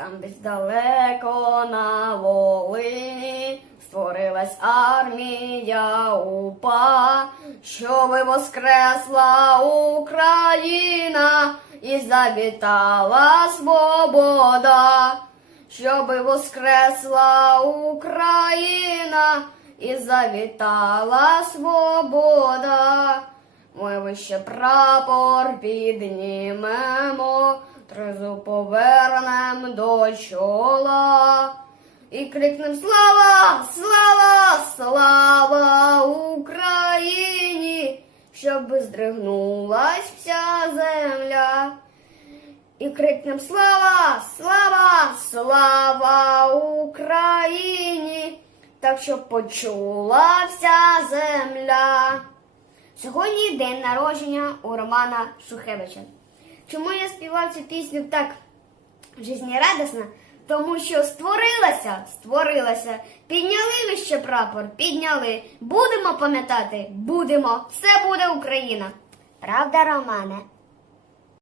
Там десь далеко на Волині створилась армія УПА, щоби воскресла Україна і завітала свобода, щоби воскресла Україна і завітала свобода. Ми вище прапор піднімемо, тризу повернем до чола. І крикнем Слава, слава, слава Україні, щоб здригнулась вся земля. І крикнем Слава, слава, слава Україні, так щоб почула вся земля. Сьогодні день народження у Романа Шухевича. Чому я співав цю пісню так жизнерадосно? Тому що створилася, створилася, підняли вище прапор, підняли. Будемо пам'ятати, будемо, все буде Україна. Правда, Романе?